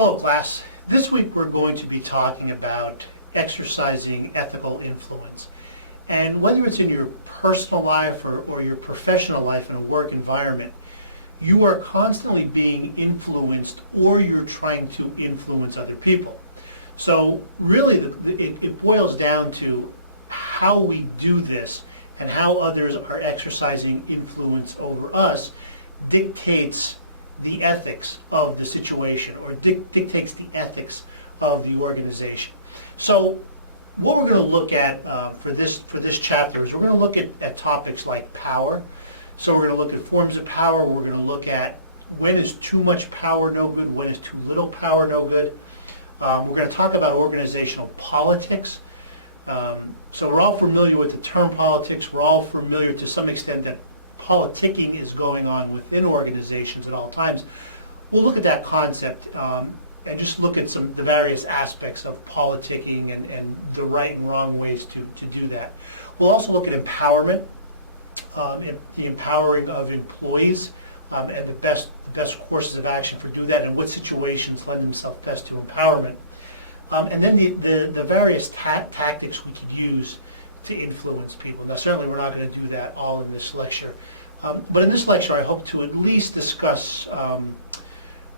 Hello class. This week we're going to be talking about exercising ethical influence. And whether it's in your personal life or your professional life in a work environment, you are constantly being influenced or you're trying to influence other people. So really it boils down to how we do this and how others are exercising influence over us dictates the ethics of the situation or dictates the ethics of the organization. So what we're going to look at for this chapter is we're going to look at topics like power. So we're going to look at forms of power. We're going to look at when is too much power no good, when is too little power no good. We're going to talk about organizational politics. So we're all familiar with the term politics. We're all familiar to some extent that politicking is going on within organizations at all times. We'll look at that concept and just look at the various aspects of politicking and the right and wrong ways to do that. We'll also look at empowerment, the empowering of employees, and the best courses of action for doing that and what situations lend themselves best to empowerment. And then the various tactics we could use to influence people. Now certainly we're not going to do that all in this lecture. But in this lecture I hope to at least discuss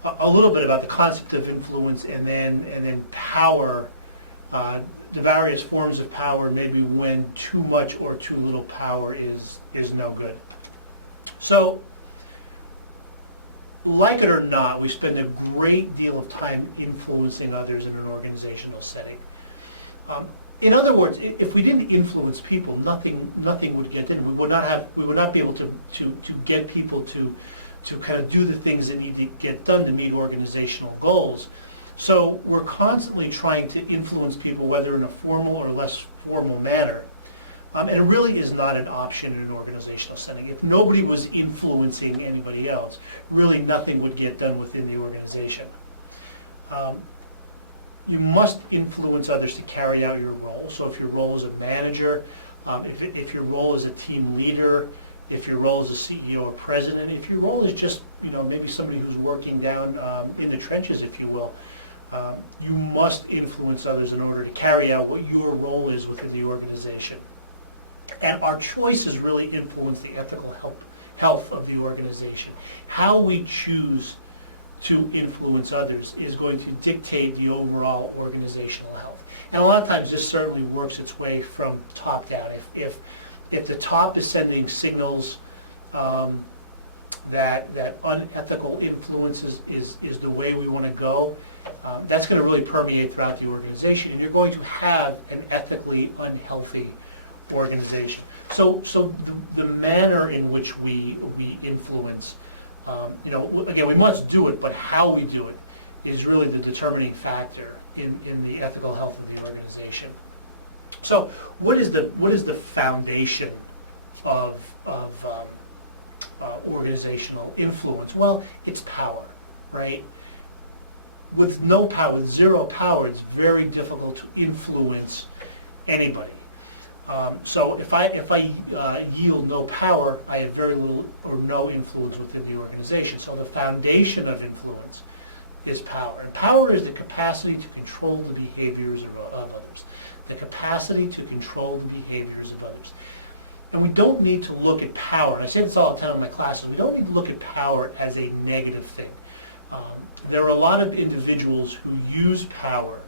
a little bit about the concept of influence and then power, the various forms of power, maybe when too much or too little power is no good. So, like it or not, we spend a great deal of time influencing others in an organizational setting. In other words, if we didn't influence people, nothing would get in. We would not be able to get people to kind of do the things that need to get done to meet organizational goals. So we're constantly trying to influence people, whether in a formal or less formal manner. And it really is not an option in an organizational setting. If nobody was influencing anybody else, really nothing would get done within the organization. You must influence others to carry out your role. So if your role is a manager, if your role is a team leader, if your role is a CEO or president, if your role is just maybe somebody who's working down in the trenches, if you will, you must influence others in order to carry out what your role is within the organization. And our choices really influence the ethical health of the organization. How we choose to influence others is going to dictate the overall organizational health. And a lot of times this certainly works its way from top down. If the top is sending signals that unethical influence is the way we want to go, that's going to really permeate throughout the organization, and you're going to have an ethically unhealthy organization. So the manner in which we influence, again, we must do it, but how we do it is really the determining factor in the ethical health of the organization. So what is the foundation of organizational influence? Well, it's power, right? With no power, with zero power, it's very difficult to influence anybody. So if I yield no power, I have very little or no influence within the organization. So the foundation of influence is power. And power is the capacity to control the behaviors of others. The capacity to control the behaviors of others. And we don't need to look at power, and I say this all the time in my classes, we don't need to look at power as a negative thing. There are a lot of individuals who use power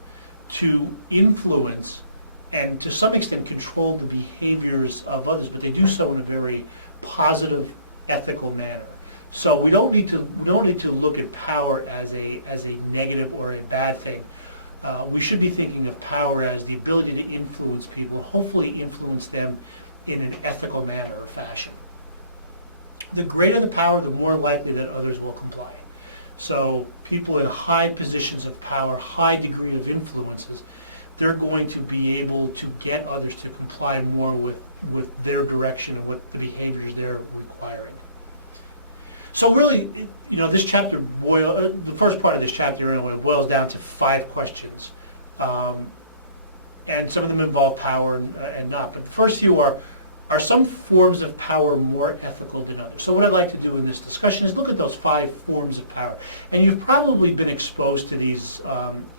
to influence and to some extent control the behaviors of others, but they do so in a very positive, ethical manner. So we don't need to look at power as a negative or a bad thing. We should be thinking of power as the ability to influence people, hopefully influence them in an ethical manner or fashion. The greater the power, the more likely that others will comply. So people in high positions of power, high degree of influences, they're going to be able to get others to comply more with their direction and what the behaviors they're requiring. So really, this chapter, the first part of this chapter anyway, boils down to 5 questions. And some of them involve power and not. But the first few are Are some forms of power more ethical than others? So what I'd like to do in this discussion is look at those 5 forms of power. And you've probably been exposed to these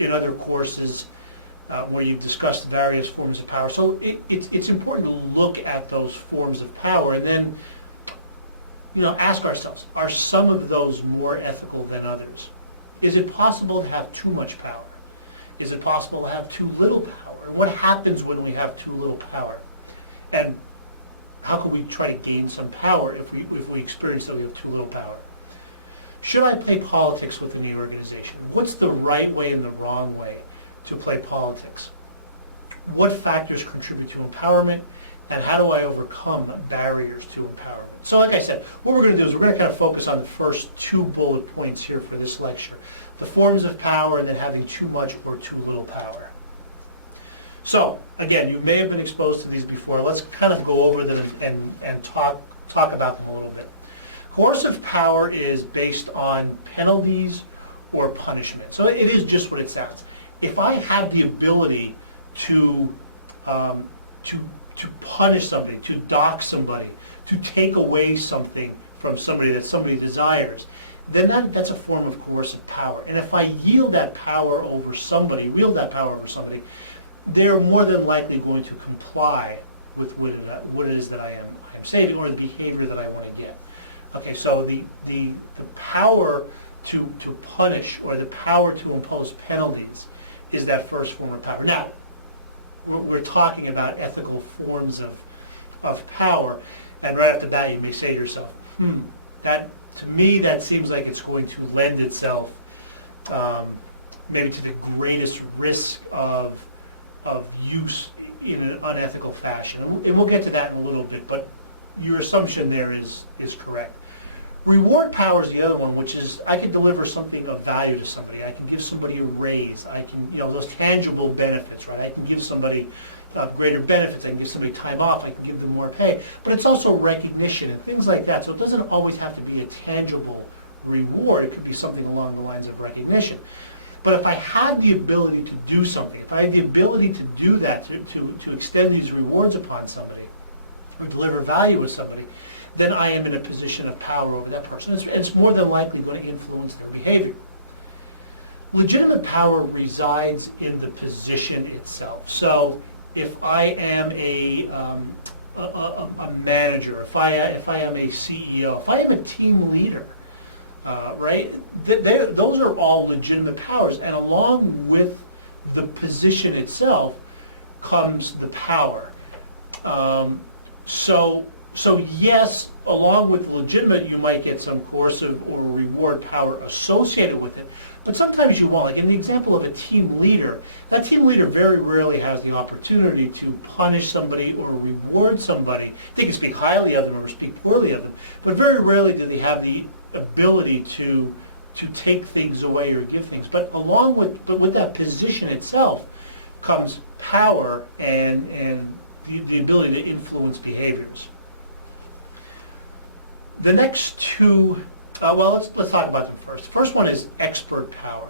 in other courses where you've discussed various forms of power. So it's important to look at those forms of power and then ask ourselves, are some of those more ethical than others? Is it possible to have too much power? Is it possible to have too little power? And what happens when we have too little power? And how can we try to gain some power if we experience that we have too little power? Should I play politics within the organization? What's the right way and the wrong way to play politics? What factors contribute to empowerment? And how do I overcome barriers to empowerment? So like I said, what we're going to do is we're going to kind of focus on the first 2 bullet points here for this lecture. The forms of power and then having too much or too little power. So, again, you may have been exposed to these before. Let's kind of go over them and talk about them a little bit. Coercive power is based on penalties or punishment. So it is just what it sounds. If I have the ability to punish somebody, to dock somebody, to take away something from somebody that somebody desires, then that's a form of coercive power. And if I wield that power over somebody, they're more than likely going to comply with what it is that I am saying or the behavior that I want to get. Okay, so the power to punish or the power to impose penalties is that first form of power. Now, we're talking about ethical forms of power, and right off the bat you may say to yourself, that to me that seems like it's going to lend itself maybe to the greatest risk of use in an unethical fashion. And we'll get to that in a little bit, but your assumption there is correct. Reward power is the other one, which is I can deliver something of value to somebody. I can give somebody a raise. I can, those tangible benefits, right? I can give somebody greater benefits. I can give somebody time off. I can give them more pay. But it's also recognition and things like that. So it doesn't always have to be a tangible reward. It could be something along the lines of recognition. But if I had the ability to do something, if I had the ability to do that, to extend these rewards upon somebody, or deliver value with somebody, then I am in a position of power over that person. It's more than likely going to influence their behavior. Legitimate power resides in the position itself. So if I am a manager, if I am a CEO, if I am a team leader, right? Those are all legitimate powers, and along with the position itself comes the power. So yes, along with legitimate, you might get some coercive or reward power associated with it, but sometimes you won't. Like in the example of a team leader, that team leader very rarely has the opportunity to punish somebody or reward somebody. They can speak highly of them or speak poorly of them, but very rarely do they have the ability to take things away or give things. But with that position itself comes power and the ability to influence behaviors. The next 2, let's talk about them first. The first one is expert power.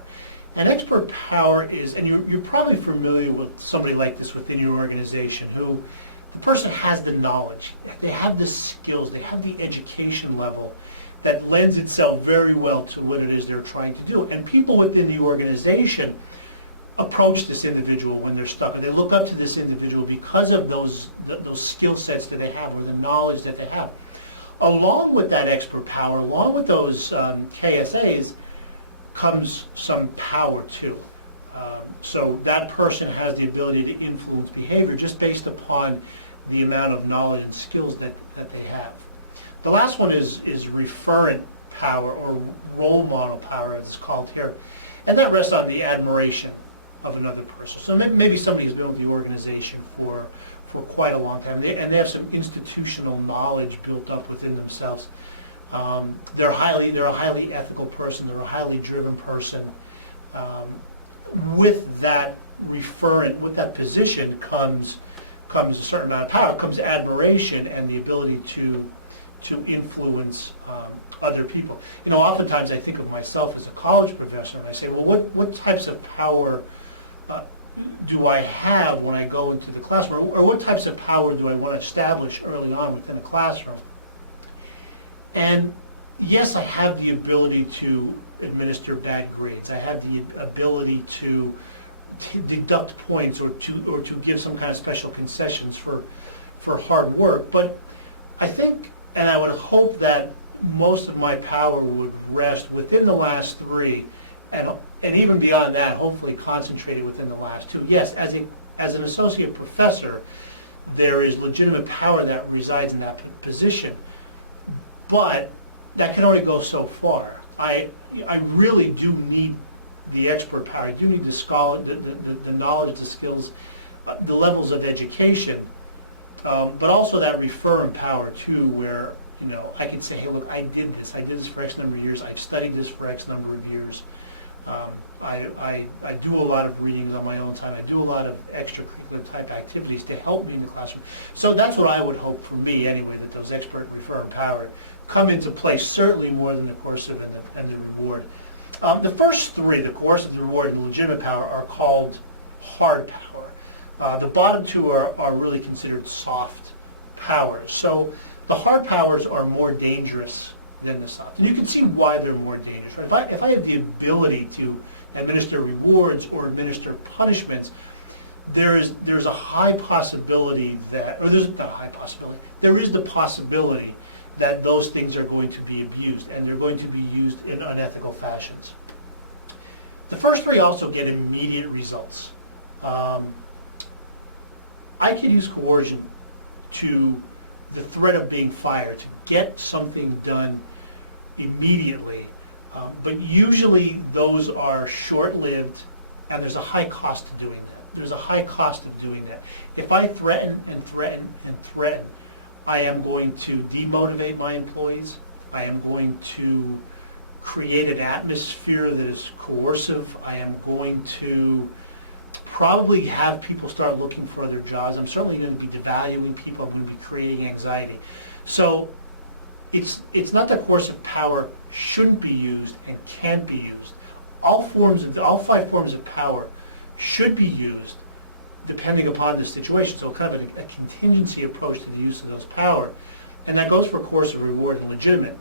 And expert power is, and you're probably familiar with somebody like this within your organization, who the person has the knowledge, they have the skills, they have the education level that lends itself very well to what it is they're trying to do. And people within the organization approach this individual when they're stuck, and they look up to this individual because of those skill sets that they have or the knowledge that they have. Along with that expert power, along with those KSAs, comes some power too. So that person has the ability to influence behavior just based upon the amount of knowledge and skills that they have. The last one is referent power, or role model power, as it's called here. And that rests on the admiration of another person. So maybe somebody who's been with the organization for quite a long time, and they have some institutional knowledge built up within themselves. They're a highly ethical person. They're a highly driven person. With that referent, with that position comes a certain amount of power, comes admiration and the ability to influence other people. Oftentimes I think of myself as a college professor, and I say, well, what types of power do I have when I go into the classroom, or what types of power do I want to establish early on within a classroom? And yes, I have the ability to administer bad grades. I have the ability to deduct points or to give some kind of special concessions for hard work. But I think, and I would hope that most of my power would rest within the last three, and even beyond that, hopefully concentrated within the last two. Yes, as an associate professor, there is legitimate power that resides in that position, but that can only go so far. I really do need the expert power. I do need the knowledge, the skills, the levels of education, but also that referring power too, where I can say, hey, look, I did this for X number of years. I've studied this for X number of years. I do a lot of readings on my own time. I do a lot of extracurricular type activities to help me in the classroom. So that's what I would hope for me anyway, that those expert referring power come into play, certainly more than the coercive and the reward. The first three, the coercive, the reward, and the legitimate power, are called hard power. The bottom two are really considered soft powers. So the hard powers are more dangerous than the soft. And you can see why they're more dangerous. Right? If I have the ability to administer rewards or administer punishments, there's a high possibility that, or there's not a high possibility, there is the possibility that those things are going to be abused, and they're going to be used in unethical fashions. The first three also get immediate results. I could use coercion to the threat of being fired, to get something done immediately, but usually those are short-lived, and there's a high cost to doing that. There's a high cost of doing that. If I threaten and threaten and threaten, I am going to demotivate my employees. I am going to create an atmosphere that is coercive. I am going to probably have people start looking for other jobs. I'm certainly going to be devaluing people. I'm going to be creating anxiety. So it's not that coercive power shouldn't be used and can't be used. All five forms of power should be used depending upon the situation. So kind of a contingency approach to the use of those power. And that goes for coercive, reward, and legitimate.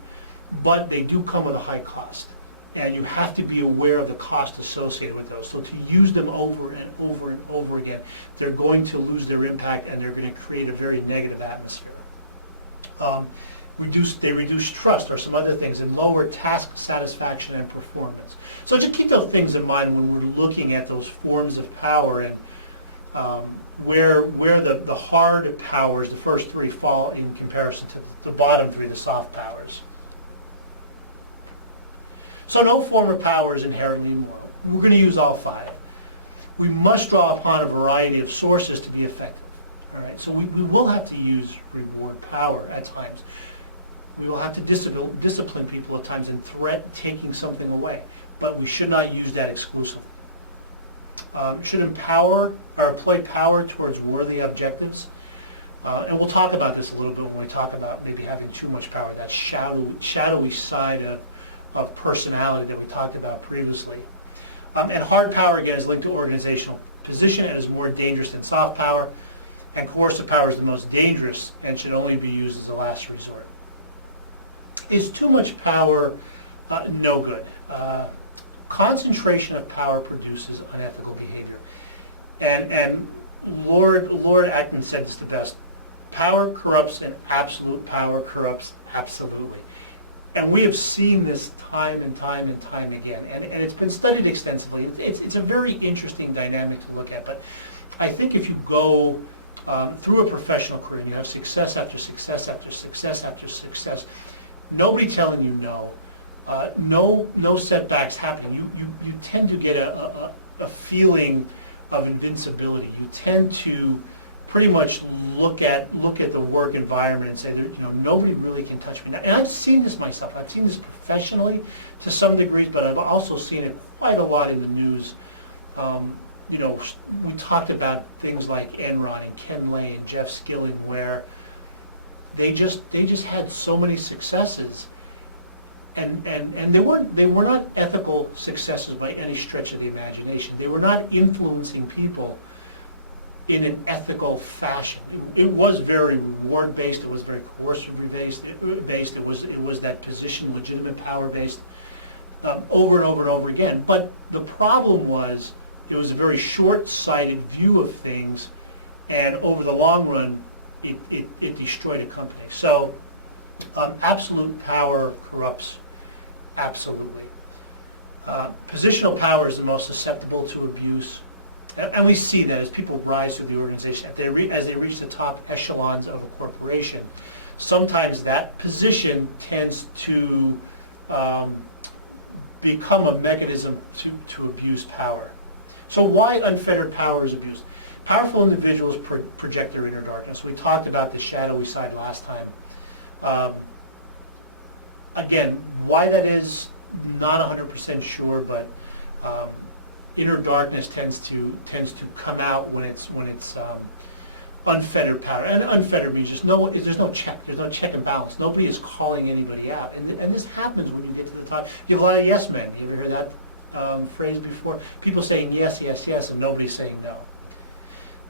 But they do come with a high cost. And you have to be aware of the cost associated with those. So to use them over and over and over again, they're going to lose their impact, and they're going to create a very negative atmosphere. They reduce trust or some other things, and lower task satisfaction and performance. So just keep those things in mind when we're looking at those forms of power and where the hard powers, the first three, fall in comparison to the bottom three, the soft powers. So no form of power is inherently immoral. We're going to use all five. We must draw upon a variety of sources to be effective. All right? So we will have to use reward power at times. We will have to discipline people at times and threat taking something away. But we should not use that exclusively. Should empower or employ power towards worthy objectives. And we'll talk about this a little bit when we talk about maybe having too much power, that shadowy side of personality that we talked about previously. And hard power, again, is linked to organizational position and is more dangerous than soft power. And coercive power is the most dangerous and should only be used as a last resort. Is too much power no good? Concentration of power produces unethical behavior. And Lord Acton said this the best: power corrupts, and absolute power corrupts absolutely. And we have seen this time and time and time again. And it's been studied extensively. It's a very interesting dynamic to look at. But I think if you go through a professional career, you have success after success after success after success, nobody telling you no, no setbacks happening. You tend to get a feeling of invincibility. You tend to pretty much look at the work environment and say, nobody really can touch me. And I've seen this myself. I've seen this professionally to some degrees, but I've also seen it quite a lot in the news. We talked about things like Enron and Ken Lay and Jeff Skilling, where they just had so many successes, and they were not ethical successes by any stretch of the imagination. They were not influencing people in an ethical fashion. It was very reward based. It was very coercive based. It was that position, legitimate power based, over and over and over again. But the problem was it was a very short-sighted view of things, and over the long run, it destroyed a company. So absolute power corrupts absolutely. Positional power is the most susceptible to abuse. And we see that as people rise through the organization, as they reach the top echelons of a corporation, sometimes that position tends to become a mechanism to abuse power. So why unfettered power is abused? Powerful individuals project their inner darkness. We talked about the shadowy side last time. Again, why that is, not 100% sure, but inner darkness tends to come out when it's unfettered power. And unfettered means there's no check and balance. Nobody is calling anybody out. And this happens when you get to the top. You have a lot of yes men. You ever heard that phrase before? People saying yes, yes, yes, and nobody saying no.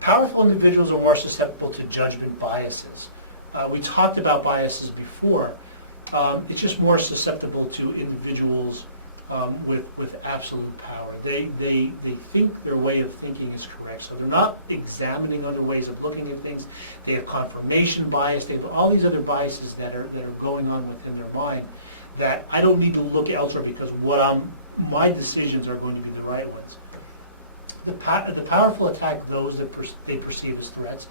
Powerful individuals are more susceptible to judgment biases. We talked about biases before. It's just more susceptible to individuals with absolute power. They think their way of thinking is correct, so they're not examining other ways of looking at things. They have confirmation bias. They have all these other biases that are going on within their mind that I don't need to look elsewhere because my decisions are going to be the right ones. The powerful attack those that they perceive as threats.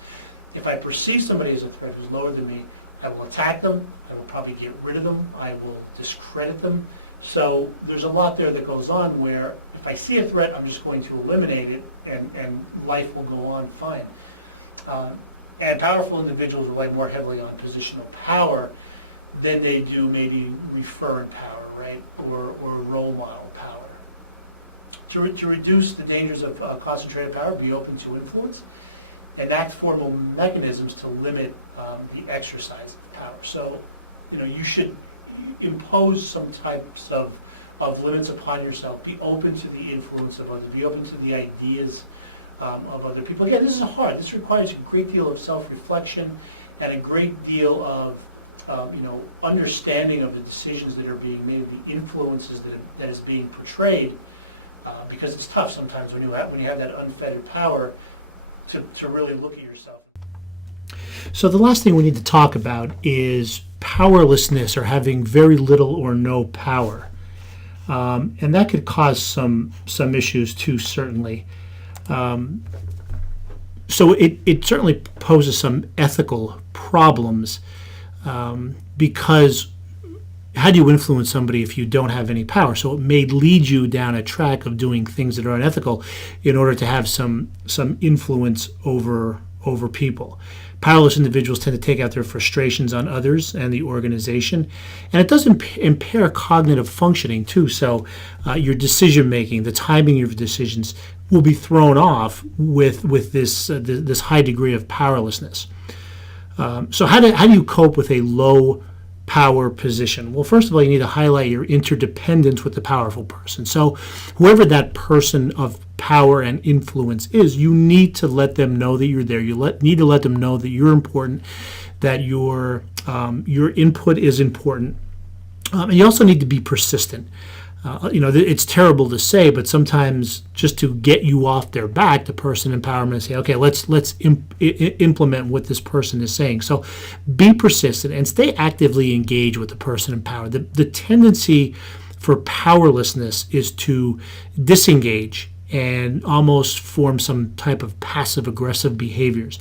If I perceive somebody as a threat who's lower than me, I will attack them. I will probably get rid of them. I will discredit them. So there's a lot there that goes on where if I see a threat, I'm just going to eliminate it, and life will go on fine. And powerful individuals rely more heavily on positional power than they do maybe referent power, right, or role model power. To reduce the dangers of concentrated power, be open to influence, and act formal mechanisms to limit the exercise of power. So, you should impose some types of limits upon yourself. Be open to the influence of others. Be open to the ideas of other people. Again, this is hard. This requires a great deal of self-reflection and a great deal of understanding of the decisions that are being made, the influences that is being portrayed. Because it's tough sometimes when you have that unfettered power to really look at yourself. So the last thing we need to talk about is powerlessness, or having very little or no power, and that could cause some issues too. Certainly, so it certainly poses some ethical problems because. How do you influence somebody if you don't have any power? So it may lead you down a track of doing things that are unethical in order to have some influence over people. Powerless individuals tend to take out their frustrations on others and the organization, and it does impair cognitive functioning too. So your decision making, the timing of your decisions, will be thrown off with this high degree of powerlessness. So how do you cope with a low power position? Well, first of all, you need to highlight your interdependence with the powerful person. So whoever that person of power and influence is, you need to let them know that you're there. You need to let them know that you're important, that your input is important. And you also need to be persistent. It's terrible to say, but sometimes just to get you off their back, the person in power may say, okay, let's implement what this person is saying. So be persistent and stay actively engaged with the person in power. The tendency for powerlessness is to disengage and almost form some type of passive-aggressive behaviors.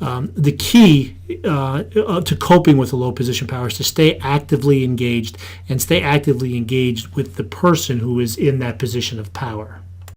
The key to coping with a low position power is to stay actively engaged with the person who is in that position of power.